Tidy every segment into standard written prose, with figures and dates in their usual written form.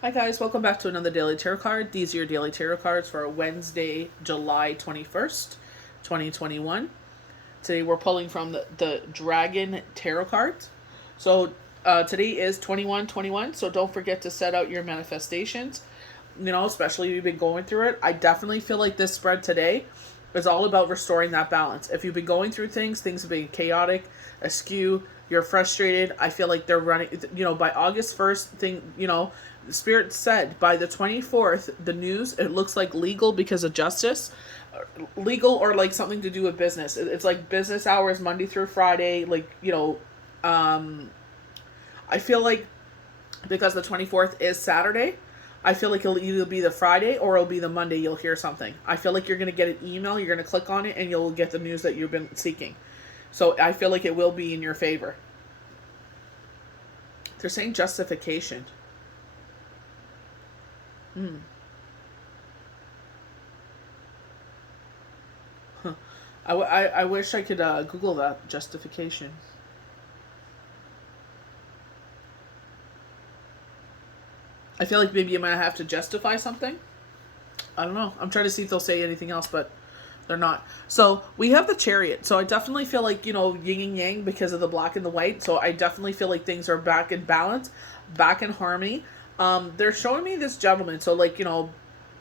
Hi guys, welcome back to another Daily Tarot card. These are your Daily Tarot cards for Wednesday, July 21st, 2021. Today we're pulling from the Dragon Tarot cards. So today is 21/21, so don't forget to set out your manifestations. You know, especially if you've been going through it. I definitely feel like this spread today is all about restoring that balance. If you've been going through things have been chaotic, askew, you're frustrated. I feel like they're running, by August 1st, Spirit said by the 24th, the news, it looks like legal because of justice. Legal or like something to do with business. It's like business hours, Monday through Friday. I feel like because the 24th is Saturday, I feel like it'll either be the Friday or it'll be the Monday you'll hear something. I feel like you're going to get an email, you're going to click on it, and you'll get the news that you've been seeking. So I feel like it will be in your favor. They're saying justification. Huh. I wish I could Google that justification. I feel like maybe you might have to justify something. I don't know. I'm trying to see if they'll say anything else, but they're not. So we have the Chariot. So I definitely feel like, yin and yang because of the black and the white. So I definitely feel like things are back in balance, back in harmony. They're showing me this gentleman. So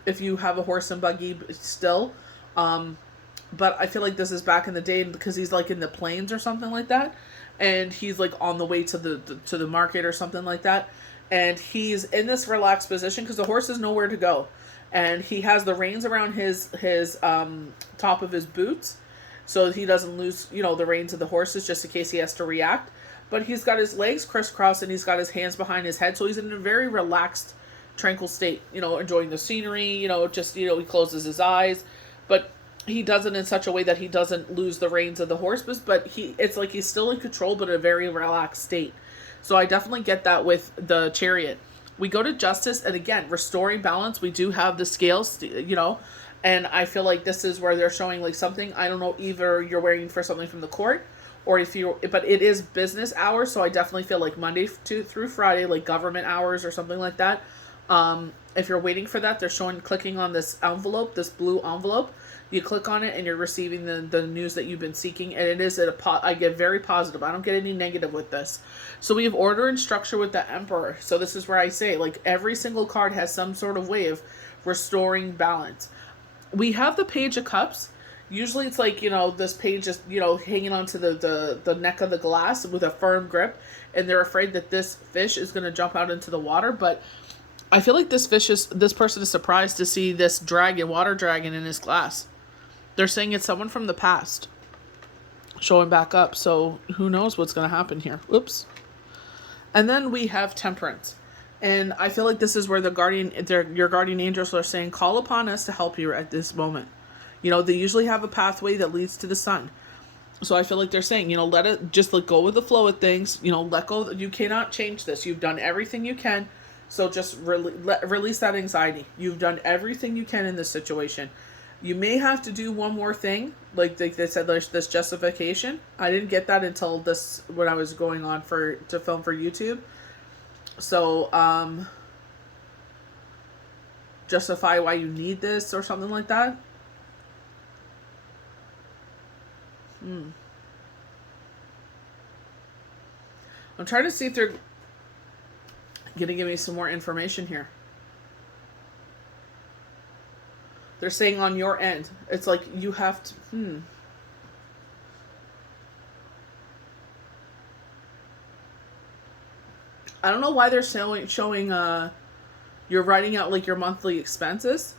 if you have a horse and buggy still, but I feel like this is back in the day because he's like in the plains or something like that, and he's like on the way to the market or something like that, and he's in this relaxed position because the horse has nowhere to go, and he has the reins around his top of his boots, so he doesn't lose the reins of the horses just in case he has to react. But he's got his legs crisscrossed and he's got his hands behind his head, so he's in a very relaxed, tranquil state. Enjoying the scenery. He closes his eyes, but he does it in such a way that he doesn't lose the reins of the horse, but it's like he's still in control, but in a very relaxed state. So I definitely get that with the Chariot. We go to Justice, and again, restoring balance. We do have the scales, and I feel like this is where they're showing like something. I don't know, either you're waiting for something from the court, or but it is business hours, so I definitely feel like Monday through Friday, like government hours or something like that. If you're waiting for that, they're showing clicking on this envelope, this blue envelope. You click on it and you're receiving the news that you've been seeking, and it is I get very positive. I don't get any negative with this. So we have order and structure with the Emperor. So this is where I say like every single card has some sort of way of restoring balance. We have the Page of Cups. Usually it's like, this page is, hanging onto the neck of the glass with a firm grip, and they're afraid that this fish is going to jump out into the water, but I feel like this person is surprised to see this water dragon in his glass. They're saying it's someone from the past showing back up, so who knows what's going to happen here. Oops. And then we have Temperance. And I feel like this is where your guardian angels are saying, call upon us to help you at this moment. They usually have a pathway that leads to the sun. So I feel like they're saying, let go with the flow of things. Let go. You cannot change this. You've done everything you can. So just release that anxiety. You've done everything you can in this situation. You may have to do one more thing. Like they said, there's this justification. I didn't get that until when I was going on to film for YouTube. So, justify why you need this or something like that. I'm trying to see if they're going to give me some more information here. They're saying on your end. It's like you have to... I don't know why they're showing you're writing out like your monthly expenses.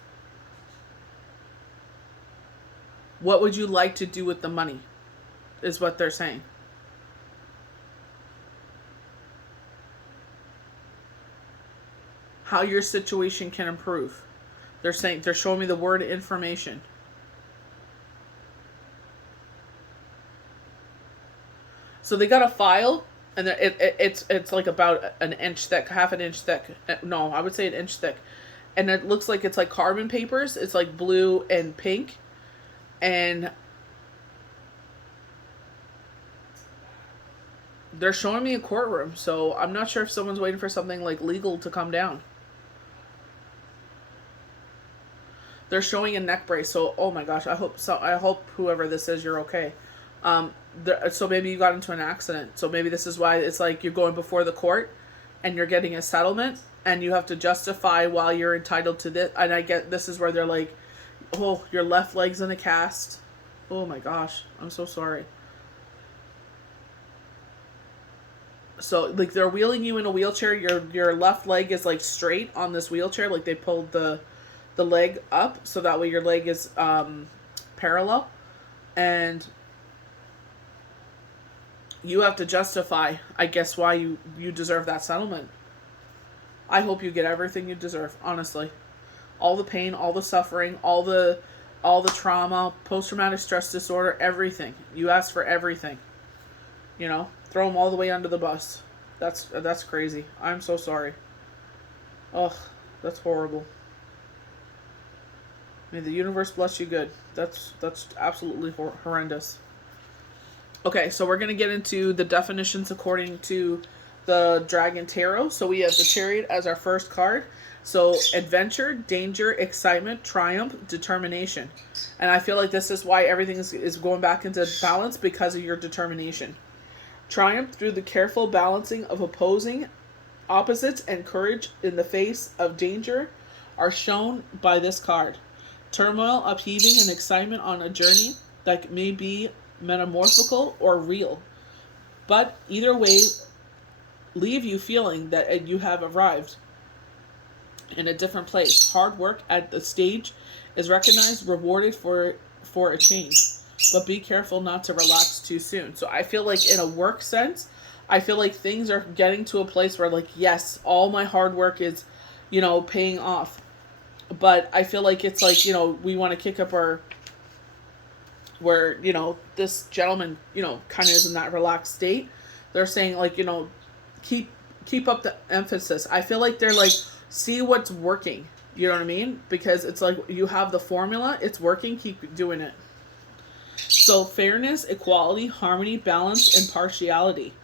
What would you like to do with the money? Is what they're saying. How your situation can improve. They're showing me the word information. So they got a file, and it's like about an inch thick, half an inch thick. No, I would say an inch thick, and it looks like it's like carbon papers. It's like blue and pink, and they're showing me a courtroom. So I'm not sure if someone's waiting for something like legal to come down. They're showing a neck brace. So, oh my gosh, I hope so. I hope whoever this is, you're okay. So maybe you got into an accident. So maybe this is why it's like you're going before the court and you're getting a settlement and you have to justify why you're entitled to this. And I get this is where they're like, oh, your left leg's in a cast. Oh my gosh, I'm so sorry. So like they're wheeling you in a wheelchair. Your left leg is like straight on this wheelchair. Like they pulled the leg up so that way your leg is parallel, and you have to justify, I guess, why you deserve that settlement. I hope you get everything you deserve, honestly. All the pain, all the suffering, all the trauma, post-traumatic stress disorder, everything. You asked for everything. You know, throw them all the way under the bus. That's crazy. I'm so sorry. Ugh, that's horrible. May the universe bless you good. That's absolutely horrendous. Okay, so we're going to get into the definitions according to the Dragon Tarot. So we have the Chariot as our first card. So adventure, danger, excitement, triumph, determination. And I feel like this is why everything is going back into balance, because of your determination. Triumph through the careful balancing of opposing opposites and courage in the face of danger are shown by this card. Turmoil, upheaving, and excitement on a journey that may be metamorphical or real, but either way leave you feeling that you have arrived in a different place. Hard work at the stage is recognized, rewarded for a change, but be careful not to relax too soon. So I feel like in a work sense, I feel like things are getting to a place where like, yes, all my hard work is, paying off. But I feel like it's like, we want to kick up our, where, this gentleman, kind of is in that relaxed state. They're saying like, keep up the emphasis. I feel like they're like, see what's working. You know what I mean? Because it's like you have the formula, it's working, keep doing it. So fairness, equality, harmony, balance, impartiality.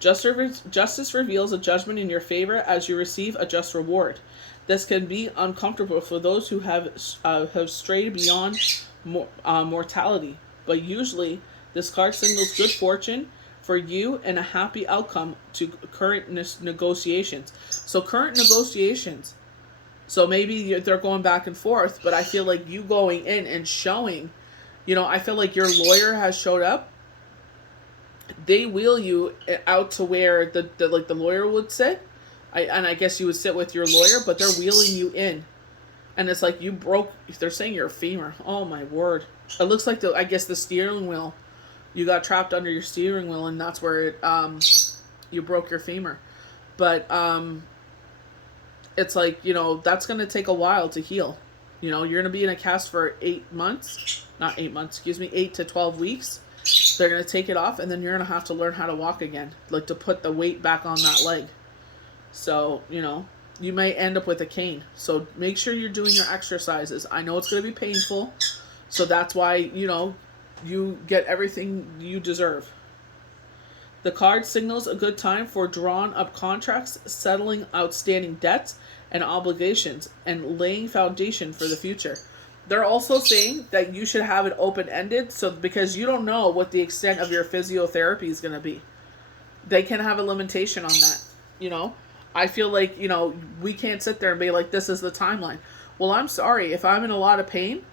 Justice reveals a judgment in your favor as you receive a just reward. This can be uncomfortable for those who have strayed beyond mortality, but usually this card signals good fortune for you and a happy outcome to current negotiations. So current negotiations. So maybe they're going back and forth, but I feel like you going in and showing, I feel like your lawyer has showed up. They wheel you out to where the lawyer would sit. I guess you would sit with your lawyer, but they're wheeling you in. And it's like you broke, they're saying your femur. Oh my word. It looks like the steering wheel. You got trapped under your steering wheel and that's where you broke your femur. But it's like, that's going to take a while to heal. You're going to be in a cast for 8 to 12 weeks. They're going to take it off and then you're going to have to learn how to walk again. Like to put the weight back on that leg. So, you may end up with a cane. So make sure you're doing your exercises. I know it's going to be painful. So that's why, you get everything you deserve. The card signals a good time for drawn up contracts, settling outstanding debts and obligations, and laying foundation for the future. They're also saying that you should have it open-ended, so because you don't know what the extent of your physiotherapy is going to be. They can have a limitation on that, I feel like, we can't sit there and be like, this is the timeline. Well, I'm sorry. If I'm in a lot of pain,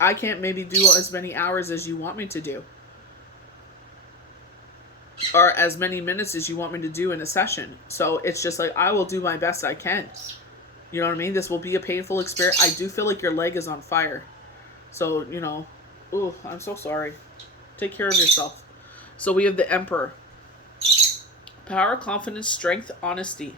I can't maybe do as many hours as you want me to do. Or as many minutes as you want me to do in a session. So it's just like, I will do my best I can. You know what I mean? This will be a painful experience. I do feel like your leg is on fire. So, ooh, I'm so sorry. Take care of yourself. So we have the Emperor. Power, confidence, strength, honesty.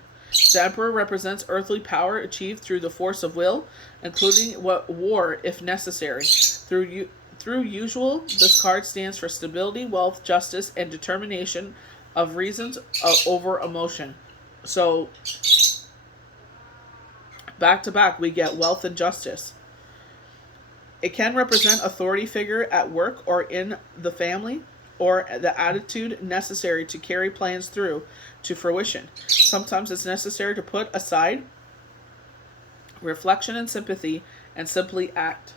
The Emperor represents earthly power achieved through the force of will, including war if necessary. Through usual, this card stands for stability, wealth, justice, and determination of reasons over emotion. So, back to back, we get wealth and justice. It can represent authority figure at work or in the family, or the attitude necessary to carry plans through to fruition. Sometimes it's necessary to put aside reflection and sympathy, and simply act.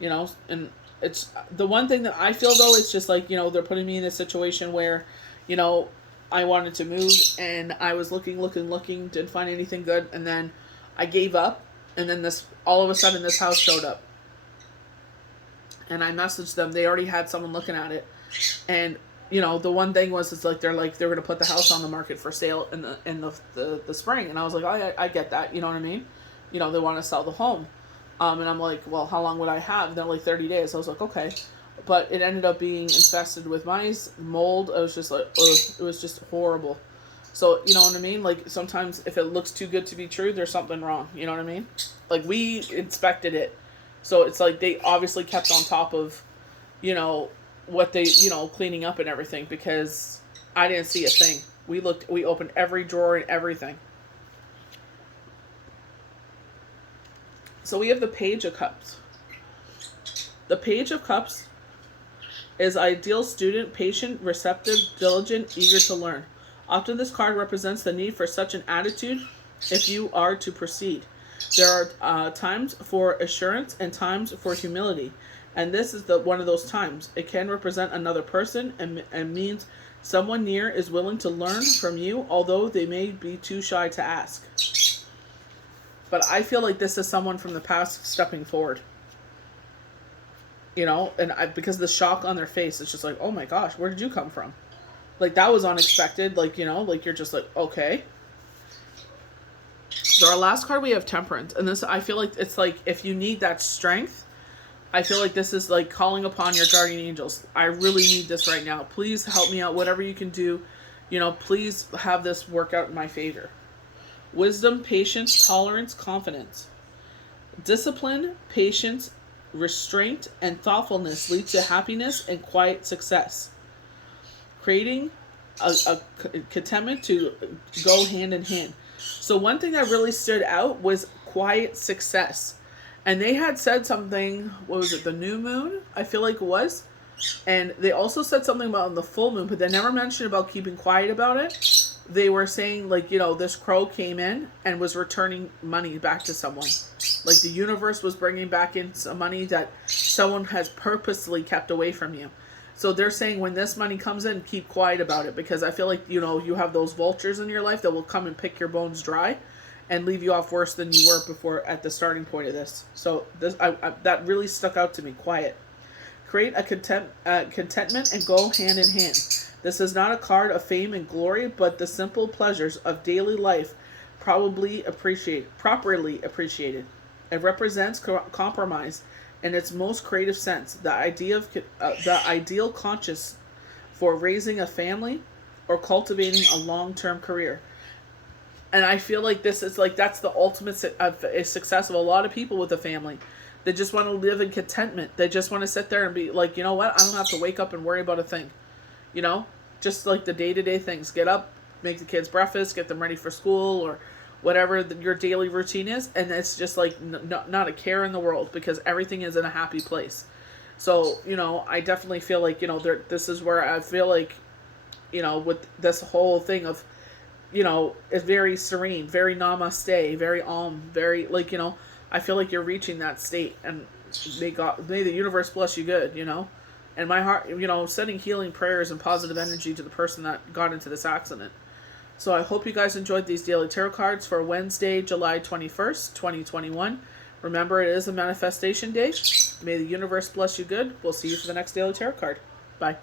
And it's the one thing that I feel, though, it's just like, they're putting me in a situation where, you know, I wanted to move and I was looking, didn't find anything good, and then I gave up, and then all of a sudden this house showed up. And I messaged them. They already had someone looking at it. And, the one thing was, it's like they're going to put the house on the market for sale in the spring. And I was like, I get that, you know what I mean? They want to sell the home. And I'm like, well, how long would I have? And they're like 30 days. I was like, okay. But it ended up being infested with mice, mold. It was just like, ugh, it was just horrible. So, you know what I mean? Like, sometimes if it looks too good to be true, there's something wrong. You know what I mean? Like, we inspected it. So it's like they obviously kept on top of, what they, cleaning up and everything, because I didn't see a thing. We opened every drawer and everything. So we have the Page of Cups. The Page of Cups is ideal student, patient, receptive, diligent, eager to learn. Often this card represents the need for such an attitude if you are to proceed. There are times for assurance and times for humility. And this is one of those times. It can represent another person and means someone near is willing to learn from you, although they may be too shy to ask. But I feel like this is someone from the past stepping forward. And because of the shock on their face, it's just like, oh my gosh, where did you come from? Like, that was unexpected. Like, like you're just like, okay. So our last card, we have Temperance. And this, I feel like it's like, if you need that strength, I feel like this is like calling upon your guardian angels. I really need this right now. Please help me out. Whatever you can do, please have this work out in my favor. Wisdom, patience, tolerance, confidence. Discipline, patience, restraint, and thoughtfulness lead to happiness and quiet success. Creating a contentment to go hand in hand. So one thing that really stood out was quiet success. And they had said something, what was it, the new moon, I feel like it was. And they also said something about the full moon, but they never mentioned about keeping quiet about it. They were saying, like, this crow came in and was returning money back to someone. Like, the universe was bringing back in some money that someone has purposely kept away from you. So they're saying when this money comes in, keep quiet about it. Because I feel like, you have those vultures in your life that will come and pick your bones dry and leave you off worse than you were before at the starting point of this. So this that really stuck out to me, quiet. Create a contentment and go hand in hand. This is not a card of fame and glory, but the simple pleasures of daily life properly appreciated. It represents compromise in its most creative sense, the ideal conscious for raising a family or cultivating a long-term career. And I feel like this is like, that's the ultimate success of a lot of people with a family. They just want to live in contentment. They just want to sit there and be like, you know what? I don't have to wake up and worry about a thing. Just like the day-to-day things. Get up, make the kids breakfast, get them ready for school, or whatever your daily routine is. And it's just like not a care in the world, because everything is in a happy place. So, I definitely feel like, this is where I feel like, with this whole thing of, it's very serene, very namaste, very very, like, I feel like you're reaching that state, and may the universe bless you good, and my heart, sending healing prayers and positive energy to the person that got into this accident. So I hope you guys enjoyed these daily tarot cards for Wednesday, July 21st, 2021. Remember, it is a manifestation day. May the universe bless you good. We'll see you for the next daily tarot card. Bye.